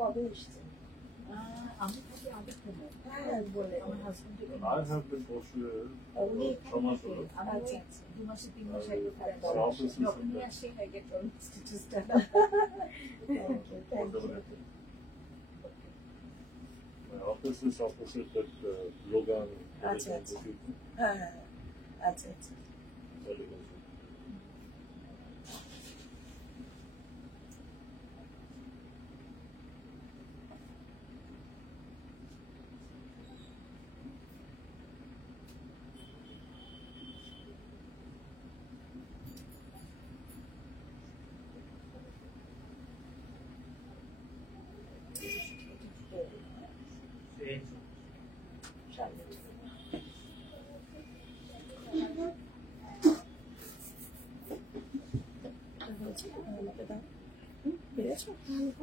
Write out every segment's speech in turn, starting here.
কবে এসেছে? আমি থাকি আগে থেকে। হ্যাঁ বলে আমার husband I have been posted উনি from Ashura. আমি আচ্ছা, 2 মাসে 3 মাস আগে থাকি। Our office is in যখনই there. আসি I get all stitches done. Thank you My office is opposite that Logan. Acha, acha. হ্যাঁ হ্যাঁ আচ্ছা আচ্ছা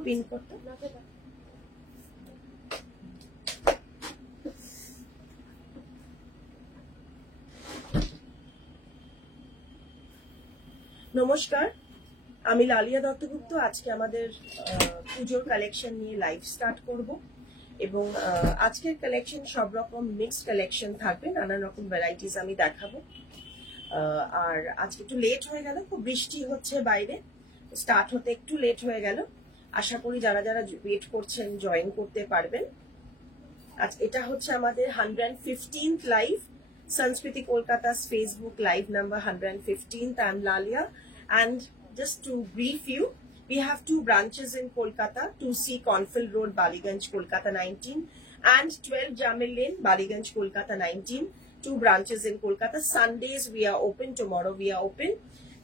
পিনকোডটা নমস্কার, আমি লালিয়া দত্তগুপ্ত। আজকে আমাদের পুজোর কালেকশন নিয়ে লাইভ স্টার্ট করব এবং আজকের কালেকশন সব রকম মিক্সড কালেকশন থাকবে, নানান রকম ভ্যারাইটিস আমি দেখাবো। আর আজকে একটু লেট হয়ে গেল, খুব বৃষ্টি হচ্ছে বাইরে, স্টার্ট হতে একটু লেট হয়ে গেল। আশা করি যারা যারা ওয়েট করছেন জয়েন করতে পারবেন। আজ এটা হচ্ছে আমাদের 115th live, Sanskriti Kolkata's Facebook live number 115th. I'm Lalia, and just to brief you, we have 2 branches in Kolkata, 2C Cornfield Road, Baliganj, Kolkata 19, and 12 Jamil Lane, Baliganj, Kolkata 19. 2 branches in Kolkata. Sundays we are open, tomorrow we are open.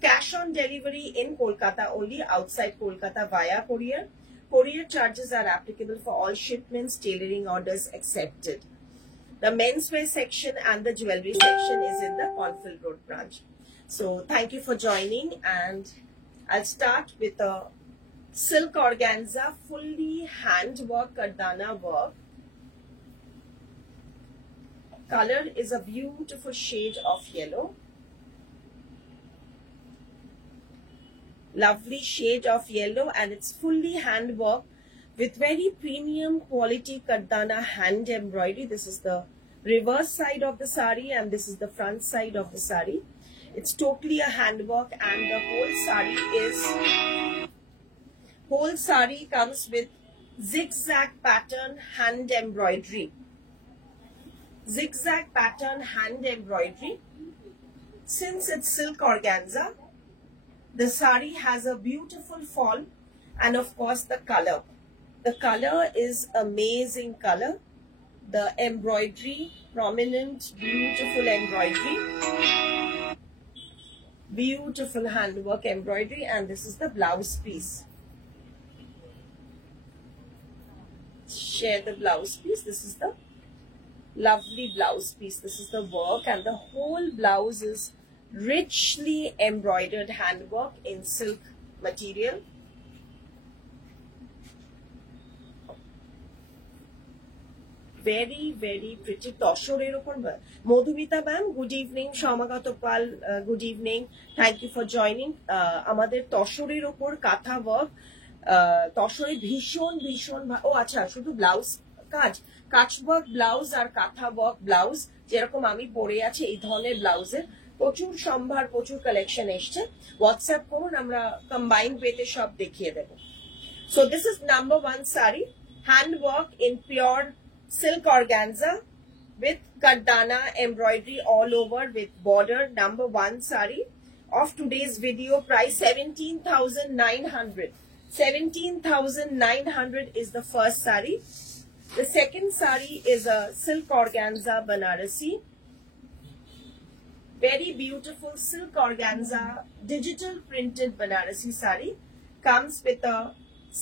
Cash on delivery in Kolkata only, outside Kolkata via courier. Courier charges are applicable for all shipments, tailoring orders accepted. The menswear section and the jewelry section is in the Cornfield Road branch. So thank you for joining, and I'll start with a silk organza, fully handwork kardana work. Color is a beautiful shade of yellow. Lovely shade of yellow, and it's fully handwork with very premium quality kardana hand embroidery. This is the reverse side of the sari and this is the front side of the sari. It's totally a handwork, and the whole sari comes with zigzag pattern hand embroidery. Zigzag pattern hand embroidery. Since it's silk organza, the sari has a beautiful fall, and of course the color. The color is amazing color. The embroidery, prominent, beautiful embroidery. Beautiful handwork embroidery, and this is the blouse piece. Share the blouse piece. This is the lovely blouse piece. This is the work, and the whole blouse is richly embroidered handwork in silk material. Very very pretty. তসরের উপর Madhumita ma'am, good evening. Samagata Pal, good evening, thank you for joining. আমাদের তসরের উপর কাঁথা work, তসরে ভীষণ ভীষণ ও আচ্ছা, শুধু ব্লাউজ কাজ, কাচওয়ার্ক ব্লাউজ আর কাঁথা ওয়ার্ক ব্লাউজ যেরকম আমি পরে আছি, এই ধরনের ব্লাউজের প্রচুর সম্ভার, প্রচুর কালেকশন এসছে। হোয়াটসঅ্যাপ করুন, আমরা কম্বাইন্ড ওয়েতে সব দেখিয়ে দেব। সো দিস ইজ নাম্বার 1 সারি, handwork in pure silk organza with kardana embroidery all over with border. Number 1 sari of today's video. Price 17,900. 17,900 is the first sari. The second sari is a silk organza Banarasi. Very beautiful silk organza digital printed Banarasi sari. Comes with a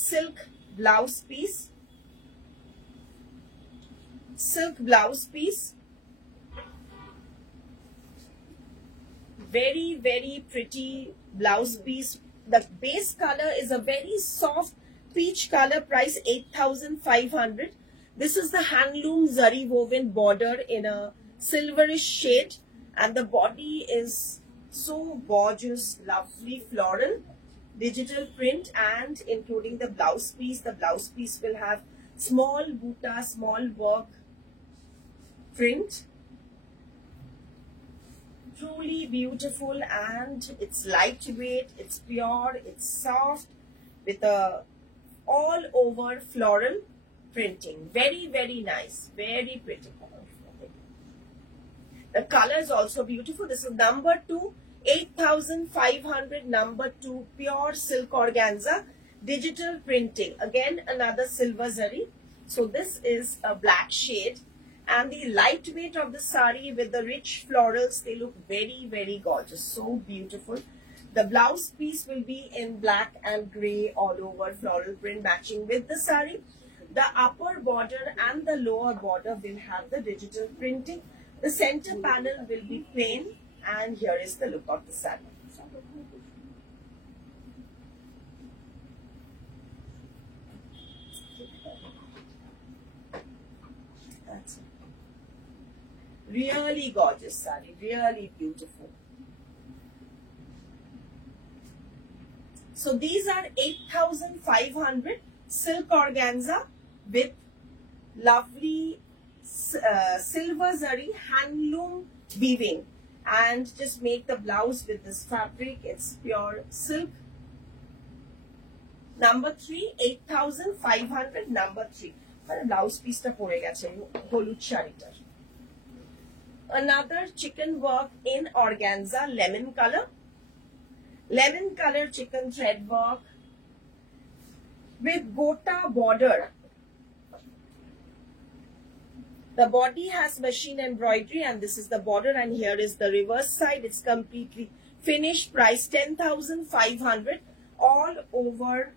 silk blouse piece. Silk blouse piece. Very very pretty blouse piece. The base color is a very soft peach color. Price 8,500. This is the handloom zari woven border in a silverish shade, and the body is so gorgeous, lovely floral. digital print, and including the blouse piece. The blouse piece will have small buta, small work print. Truly beautiful, and it's lightweight, it's pure, it's soft, with a all over floral printing. Very, very nice, very pretty. The color is also beautiful. This is number 2, 8,500, number 2, pure silk organza, digital printing. Again, another silver zari. So this is a black shade, and the lightweight of the sari with the rich florals, they look very, very gorgeous. So beautiful. The blouse piece will be in black and grey all over floral print matching with the sari. The upper border and the lower border will have the digital printing. The center panel will be plain, and here is the look of the sari. That's it. Really gorgeous sari, really beautiful. So these are 8,500 silk organza with lovely silver zari handloom weaving, and just make the blouse with this fabric. It's pure silk. Number 3, 8,500, number 3. Blouse piece ta pore geche holud sharitar. Another chicken work in organza, lemon color. Lemon color chicken thread work with gota border. The body has machine embroidery, and this is the border, and here is the reverse side. It's completely finished. Price 10,500. All over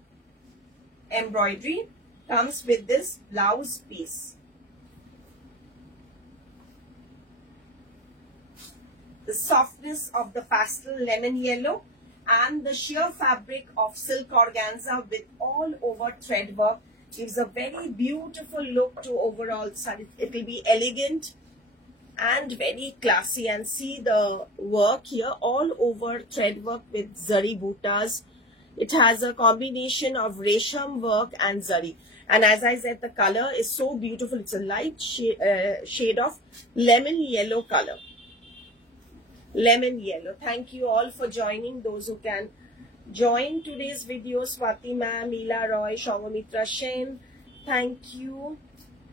embroidery. Comes with this blouse piece. The softness of the pastel lemon yellow and the sheer fabric of silk organza with all over thread work gives a very beautiful look to overall sari. It will be elegant and very classy, and see the work here all over thread work with zari butas. It has a combination of resham work and zari, and as I said, the color is so beautiful. It's a light shade of lemon yellow color. Lemon yellow. Thank you all for joining. Those who can join today's video: Swati ma'am, Meela Roy, Shongomitra Shen. Thank you.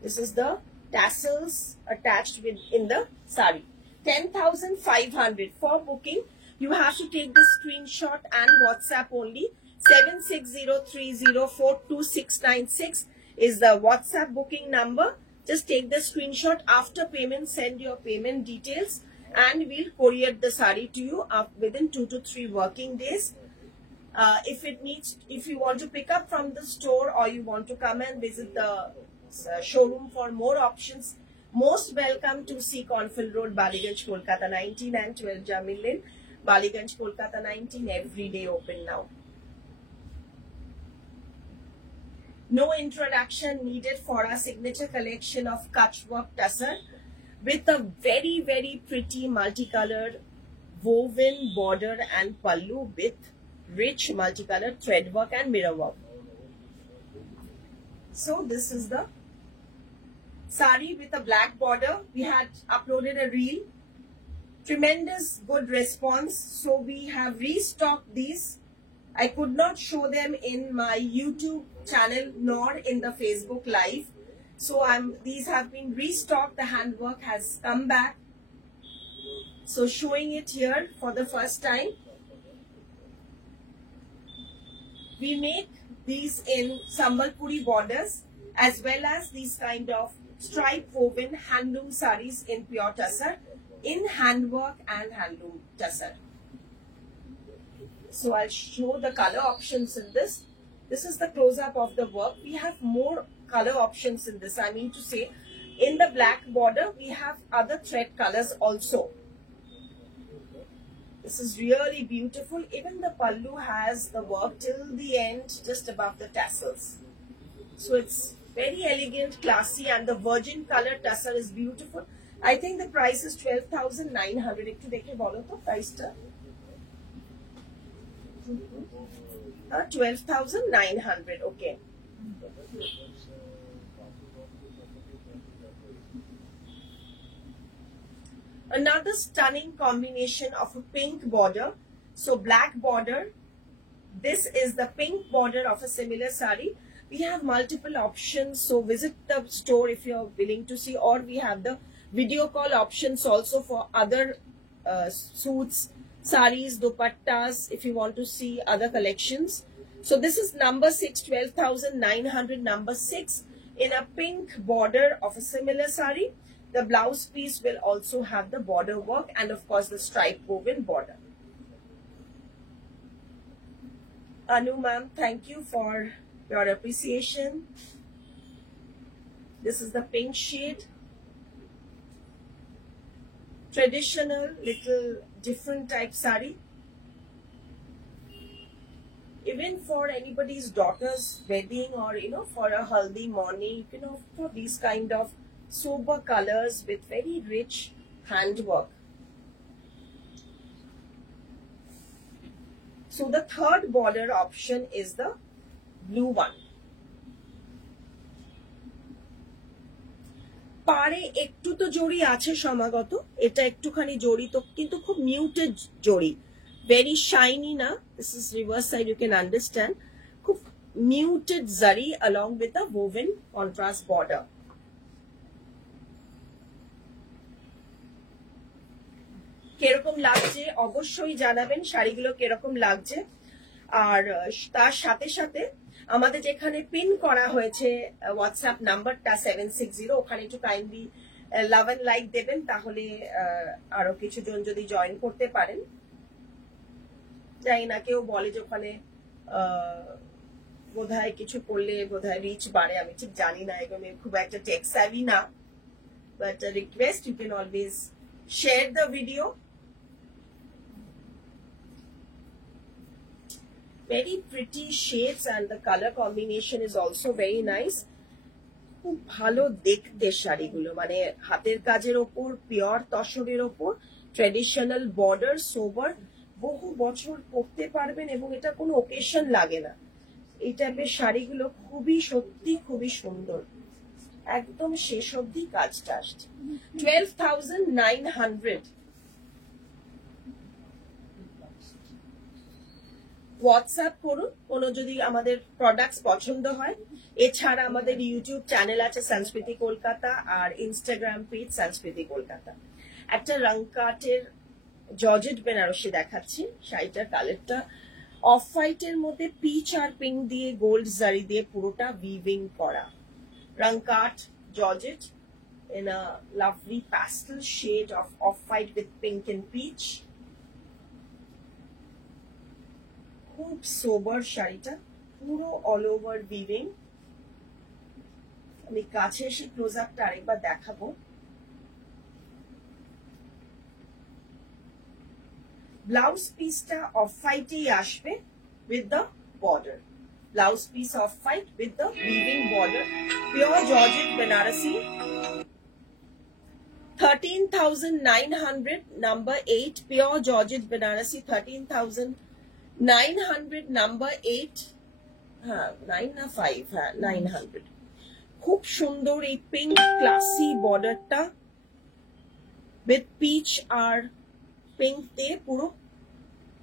This is the tassels attached with in the sari. 10,500 for booking. You have to take the screenshot and WhatsApp only. 7603042696 is the WhatsApp booking number. Just take the screenshot. After payment, send your payment details, and we'll courier the sari to you within 2 to 3 working days. If you want to pick up from the store, or you want to come and visit the showroom for more options, most welcome to see Cornfield Road, Ballygunge, Kolkata 19, and 12 Jamil Lane, Ballygunge, Kolkata 19, every day open now. No introduction needed for our signature collection of Kutch work tussar with a very, very pretty multicolored woven border and pallu with rich multicolored thread work and mirror work. So this is the sari with a black border. We had uploaded a reel. Tremendous good response. So we have restocked these. I could not show them in my YouTube channel nor in the Facebook Live. So these have been restocked. The handwork has come back. So showing it here for the first time. We make these in Sambalpuri borders, as well as these kind of stripe woven handloom saris in pure tussar, in handwork and handloom tussar. So I'll show the color options in this. This is the close-up of the work. We have more color options in this. I mean to say, in the black border, we have other thread colors also. This is really beautiful. Even the pallu has the work till the end, just above the tassels. So it's very elegant, classy, and the virgin color tussar is beautiful. I think the price is 12,900. Ekটু দেখে বলো তো price টা. 12,900. Okay. Another stunning combination of a pink border. So black border. This is the pink border of a similar sari. We have multiple options. So visit the store if you're willing to see, or we have the video call options also for other suits, saris, dupattas, if you want to see other collections. So this is number 6, 12,900, number 6 in a pink border of a similar sari. The blouse piece will also have the border work and of course the stripe woven border. Anu ma'am, thank you for your appreciation. This is the pink shade. Traditional, little different type sari. Even for anybody's daughter's wedding, or for a haldi morning, for these kind of sober colors with very rich handwork. So the third border option is the blue one. পারে একটু তো জড়ি আছে সমাগত, এটা একটুখানি জড়ি তো, কিন্তু খুব muted Jodi, very shiny na. This is reverse side, you can understand. খুব muted zari along with a woven contrast border. কিরকম লাগছে অবশ্যই জানাবেন, শাড়িগুলো কিরকম লাগছে। আর তার সাথে সাথে আমাদের যেখানে পিন করা হয়েছে হোয়াটসঅ্যাপ নাম্বারটা 760, ওখানে একটু কাইন্ডলি লাভ এন্ড লাইক দেবেন, তাহলে আরো কিছু জন যদি জয়েন করতে পারেন। জানি না, কেউ বলে যে ওখানে বোধহয় কিছু করলে বোধহয় রিচ বাড়ে, আমি ঠিক জানি না, এবং খুব একটা টেক স্যাভি না, but request you can always share the video. Very pretty shades and the color combination is also very nice. খুব ভালো দেখতে শাড়িগুলো, মানে হাতের কাজের ওপর, পিওর তসরের ওপর, ট্রেডিশনাল বর্ডার, সোবার, বহু বছর পরতে পারবেন এবং এটা কোনো ওকেশন লাগে না। এই টাইপের শাড়িগুলো খুবই সত্যি খুবই সুন্দর, একদম শেষ অবধি কাজটা আসছে। 12,900। হোয়াটসঅ্যাপ করুন কোনো যদি আমাদের প্রোডাক্টস পছন্দ হয়। এছাড়া আমাদের ইউটিউব চ্যানেল আছে সংস্কৃতি কলকাতা, আর ইনস্টাগ্রাম পেজ সংস্কৃতি কলকাতা। একটা রংকাটের জর্জেট বেনারসি দেখাচ্ছি, শাড়িটার কালারটা অফ হোয়াইটের মধ্যে পিচ আর পিঙ্ক দিয়ে গোল্ড জারি দিয়ে পুরোটা উইভিং করা। রংকাট georgette in a lovely pastel shade of off-white with pink and peach. খুব সোবার শাড়িটা, পুরো অল ওভার উইভিং। আমি কাছে এসে ক্লোজ আপটা আরেকবার দেখাবো। ব্লাউজ পিসটা অফ হোয়াইটেই আসবে with the border. Blouse piece off white with the weaving border, pure georgette Banarasi. 13,900, number 8, pure Georgette Banarasi, 13,900, number 8, 9 না 5, 900। খুব সুন্দর এই পিঙ্ক ক্লাসি বর্ডারটা উইথ পিচ আর পিঙ্ক দিয়ে পুরো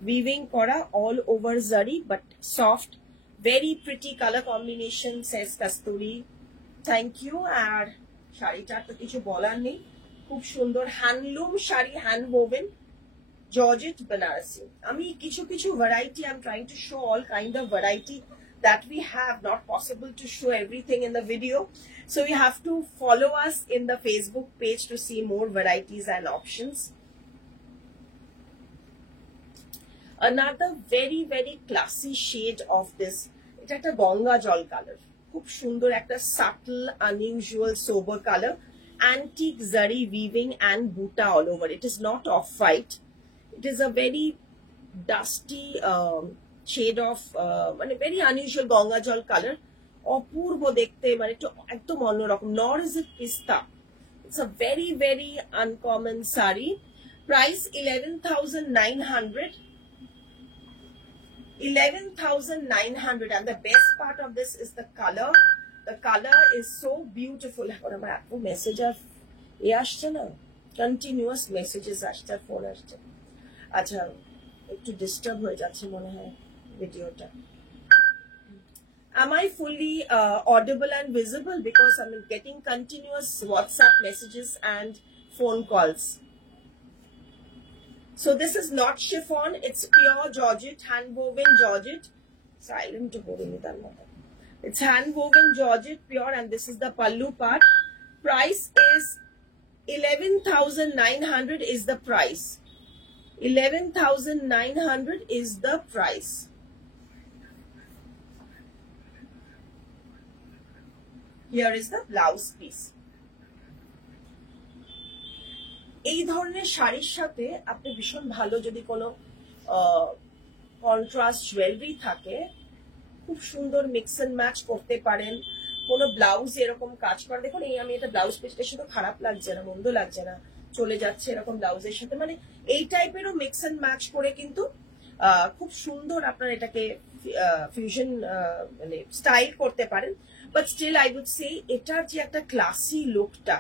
উইভিং করা, all over zari but soft, very pretty colour combination, says Kasturi. Thank you. আর শাড়িটার তো কিছু বলার নেই, খুব সুন্দর handloom sari, hand woven georgette Banarasi. আমি কিছু কিছু variety, I am trying to show all kind of variety that we have, not possible to show everything in the video, so you have to follow us in the Facebook page to see more varieties and options. Another very very classy shade of this, এটা একটা গঙ্গা জল colour, খুব সুন্দর একটা subtle unusual sober color, antique zari weaving and buta all over. It is not off-white, it is a very dusty shade of মানে very unusual Ganga জল colour, অপূর্ব দেখতে, মানে একদম অন্যরকম। nor is it pista, it's a very very uncommon sari. Price 11,900, 11,900, and the best part of this is the color. The color is so beautiful. এখন আমার এত message আর আসছে না, কন্টিনিউয়াস মেসেজেস আসছে, ফোন আসছে। আচ্ছা, একটু ডিস্টার্ব হয়ে যাচ্ছে মনে হয় ভিডিওটা। Am I fully audible and visible? Because I'm getting continuous WhatsApp messages and phone calls. So this is not chiffon, it's pure Georgette, hand-woven Georgette. Silent to go with that mother. It's hand-woven Georgette, pure, and this is the pallu part. Price is 11,900 is the price. 11,900 is the price. Here is the blouse piece. এই ধরনের শাড়ির সাথে আপনি ভীষণ ভালো যদি কোনো contrast jewellery থাকে, খুব সুন্দর মিক্স এন্ড ম্যাচ করতে পারেন। কোনো ব্লাউজ এরকম কাজ করে, দেখুন এই আমি এটা ব্লাউজ পিসটা শুধু খারাপ লাগছে না, মন্দ লাগছে না, চলে যাচ্ছে এরকম ব্লাউজের সাথে, মানে এই টাইপেরও মিক্স এন্ড ম্যাচ করে কিন্তু খুব সুন্দর আপনার এটাকে ফিউশন মানে স্টাইল করতে পারেন। But still I would say এটার যে একটা ক্লাসি লুকটা,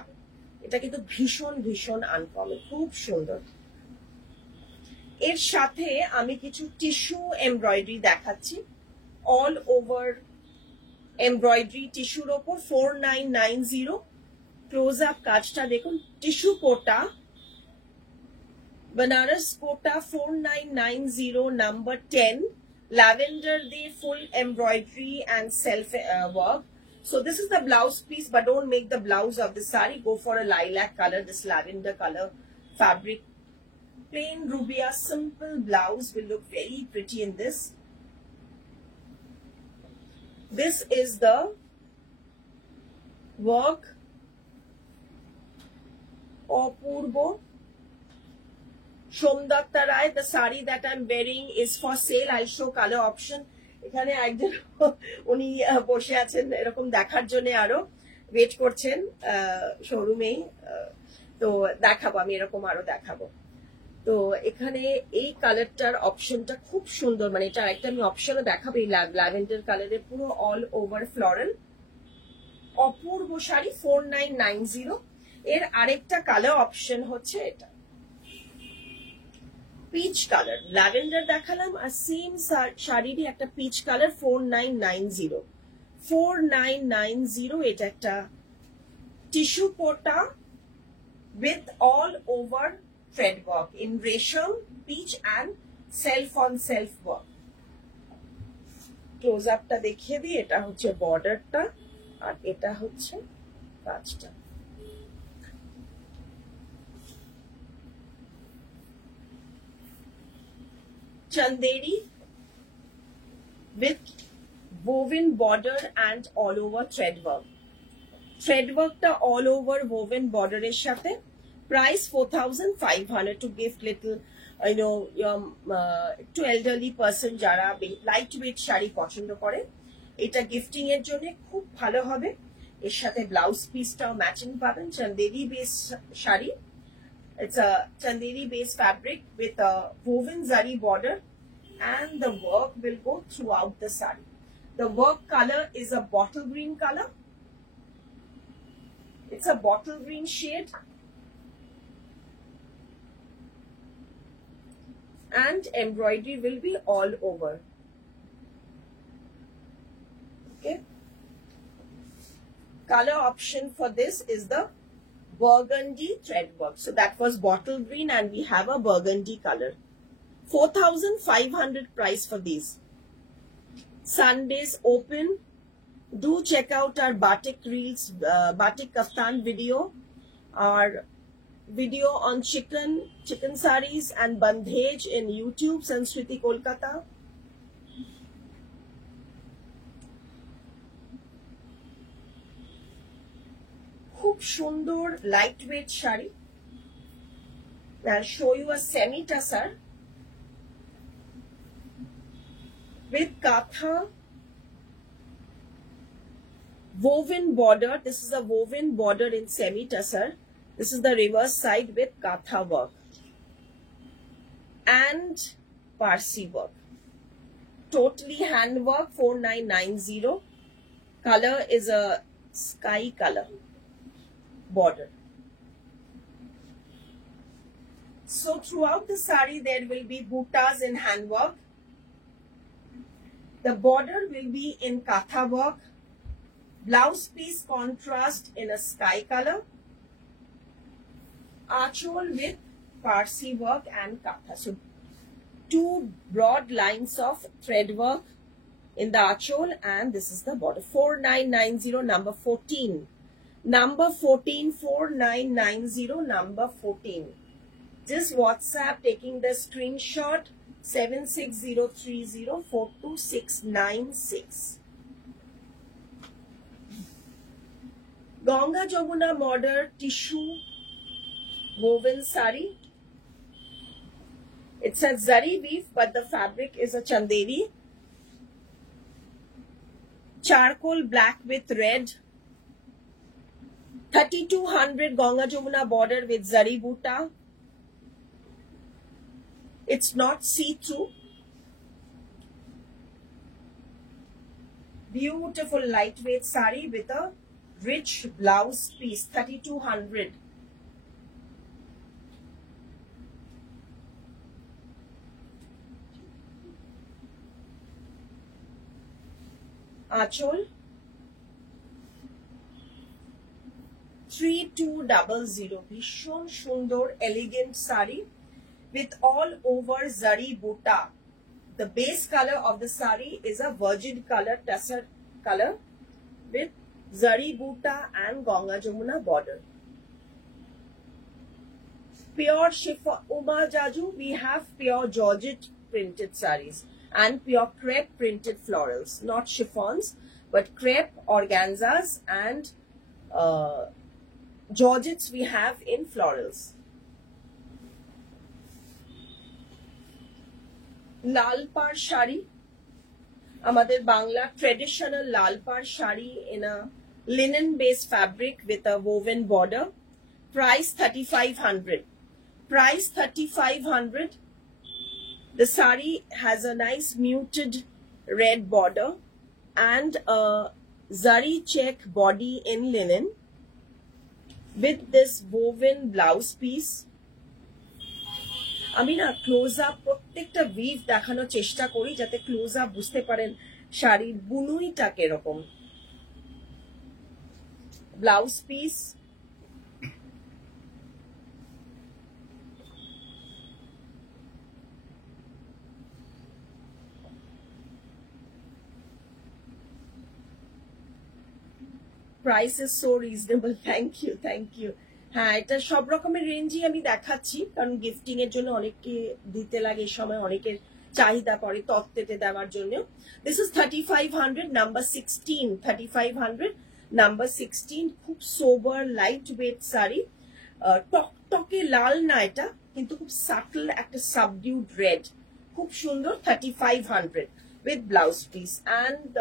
এটা কিন্তু ভীষণ ভীষণ আনকমন, খুব সুন্দর। এর সাথে আমি কিছু টিস্যু এমব্রয়ডারি দেখাচ্ছি, অল ওভার এমব্রয়ডারি টিস্যুর ওপর 4990। ক্লোজ আপ কাজটা দেখুন, tissue quota, Banaras Kota 4990 number 10, lavender the full embroidery and self work. So this is the blouse piece, but don't make the blouse of the sari, go for a lilac color, this lavender color fabric. Plain rubia simple blouse will look very pretty in this. This is the work. Apurbo Somdatta Rai, the sari that I'm wearing is for sale. I'll show color option. এখানে একজন উনি বসে আছেন এরকম দেখার জন্য, আরো wait করছেন শোরুমেই, তো দেখাবো আমি, এরকম আরো দেখাবো। তো এখানে এই কালারটার অপশনটা খুব সুন্দর, মানে এটা একটা আমি অপশনও দেখাবো, এই ল্যাভেন্ডার কালারের পুরো অল ওভার ফ্লোরাল অপূর্ব শাড়ি 4990। এর আরেকটা কালার অপশন হচ্ছে এটা পিচ কালার, ল্যাভেন্ডার দেখালাম আর সেম শাড়িরই একটা পিচ কালার 4990। এটা একটা tissue kota with all over thread work in resham, peach and self on self work. Close আপটা দেখিয়ে দিই, এটা হচ্ছে বর্ডারটা আর এটা হচ্ছে কাজটা। Chanderi with woven border and all over thread work. Thread work ta all over woven border er sathe. Price 4,500 to gift little, you know, your to elderly person jara lightweight shari পছন্দ করে, এটা gifting এর জন্য খুব ভালো হবে। এর সাথে ব্লাউজ পিসটাও ম্যাচিং পাবেন। Chanderi base sari, it's a chanderi based fabric with a woven zari border, and the work will go throughout the sari. The work color is a bottle green color. It's a bottle green shade, and embroidery will be all over. Okay. Color option for this is the burgundy thread work. So that was bottle green and we have a burgundy color. 4,500 price for these. Sundays open. Do check out our batik reels, batik kaftan video, our video on chicken saris and bandhej in YouTube, Sanskriti Kolkata. খুব সুন্দর lightweight sari. I'll show you a semi tussar with katha woven border. This is a woven border in semi tussar. This is the reverse side with katha work and Parsi work. totally handwork, 4990. Color is a sky color border. So throughout the sari there will be buttas in handwork. The border will be in katha work. Blouse piece contrast in a sky color. Achol with Parsi work and katha. So two broad lines of thread work in the achol, and this is the border. 4990, number 14. Number 14, 4990, number 14. Just WhatsApp taking the screenshot 760304296. Ganga Jamuna border tissue woven sari. It's a zari weave, but the fabric is a chanderi. Charcoal black with red. 3200 Ganga Jamuna border with zari buta. It's not see-through. Beautiful lightweight sari with a rich blouse piece. 3200. Achol 3200. Bhishon Shundor elegant sari with all over zari buta. The base color of the sari is a virgin color, tussar color with zari buta and Ganga Jamuna border. Pure chiffon, Uma Jaju, we have pure Georgette printed saris and pure crepe printed florals, not chiffons, but crepe, organzas and Georgettes we have in florals. Lalpar shari, আমাদের Bangla traditional lalpar shari in a linen based fabric with a woven border. Price 3500. Price 3500. The sari has a nice muted red border and a zari check body in linen with this woven blouse piece. আমি না close up প্রত্যেকটা we've দেখানোর চেষ্টা করি যাতে close up বুঝতে পারেন শাড়ির বুনুইটা কিরকম। Blouse piece, price is so reasonable. Thank you, thank you. হ্যাঁ, এটা সব রকমের রেঞ্জই আমি দেখাচ্ছি কারণ গিফটিং এর জন্য অনেককে দিতে লাগে, এই সময় অনেকের চাহিদা পড়ে তত্ত্বেতে দেওয়ার জন্য। This is 3500, number 16। 3500, নাম্বার 16। খুব সোবার লাইট ওয়েট শাড়ি, টকটকে লাল না এটা, কিন্তু খুব সাটল একটা সাবডিউড রেড, খুব সুন্দর। 3500 উইথ ব্লাউজ পিস অ্যান্ড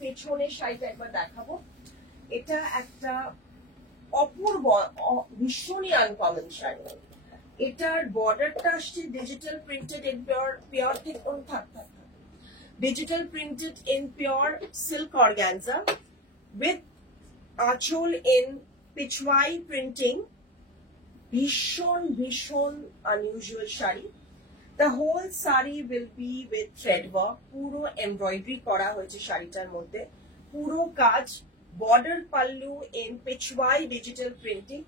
পেছনের শাড়িটা একবার দেখাবো। এটা একটা অপূর্ব ভীষণই আনকমন শাড়ি। এটার বর্ডারটা আসছে ডিজিটাল প্রিন্টেড ইন পিওর থেকে digital printed in pure silk organza with anchal in pichwai printing. ভীষণ ভীষণ unusual sari. The whole sari will be with thread work, পুরো এমব্রয়ডারি করা হয়েছে শাড়িটার মধ্যে, পুরো কাজ। Border pallu in pichwai digital printing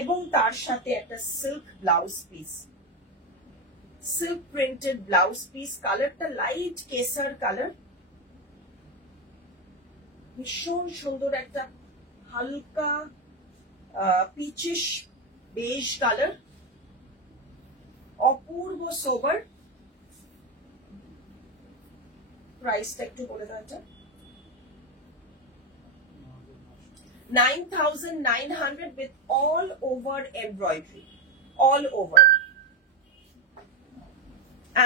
এবং তার সাথে একটা silk blouse piece, silk printed blouse piece. কালারটা লাইট কেসার কালার, ভীষণ সুন্দর একটা হালকা পিচিশ বেজ কালার, অপূর্ব সোবার। প্রাইসটা একটু বলে দাও। এটা 9,900 with all over embroidery, all over.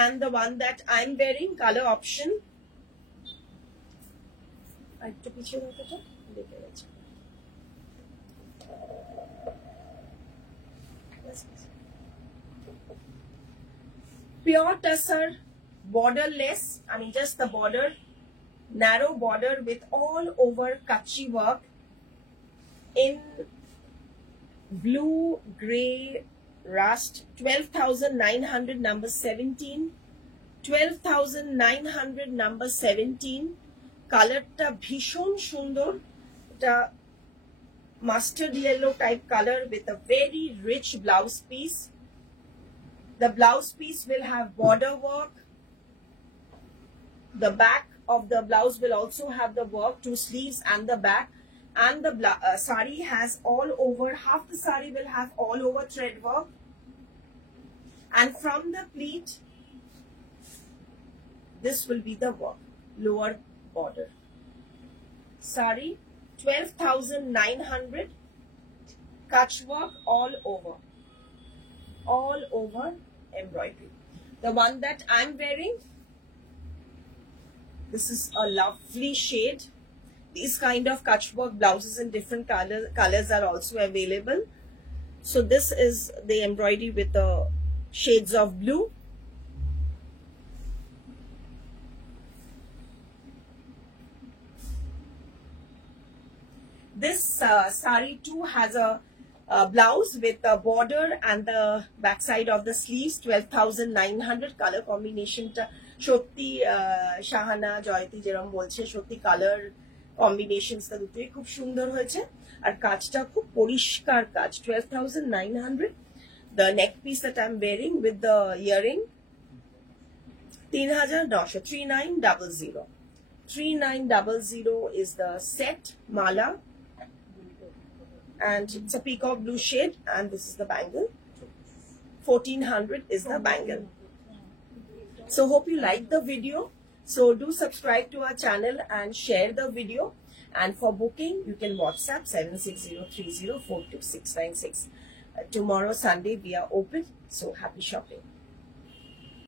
And the one that I'm wearing, color option. একটু পিছিয়ে দাও তো, দেখে গেছে। Pure tussar borderless, I mean just the border, narrow border with all over kachi work in blue, gray, rust. 12,900 number 17. 12,900 number 17. কালারটা ভীষণ সুন্দর, এটা mustard yellow type color with a very rich blouse piece. The blouse piece will have border work. The back of the blouse will also have the work, 2 sleeves and the back. And the sari has all over, half the sari will have all over thread work. And from the pleat, this will be the work, lower border. Sari, 12,900, Kutch work all over embroidery. The one that I'm wearing, this is a lovely shade. These kind of Kutch work blouses in different colors are also available. So this is the embroidery with the shades of blue. This sari too has a blouse with the border and the backside of the sleeves. 12,900 color combination ta shotti Shahana Joyati jerom bolche shotti color combinations ta dutoi khub sundor hoyeche ar kajta khub porishkar kaj. 12,900. The neck piece that I'm wearing with the earring, 3,900, 3900. 3900 is the set mala. And it's a peacock blue shade, and this is the bangle. 1,400 is the bangle. So hope you like the video. So do subscribe to our channel and share the video. And for booking, you can WhatsApp 7603042696. Tomorrow Sunday we are open. So happy shopping.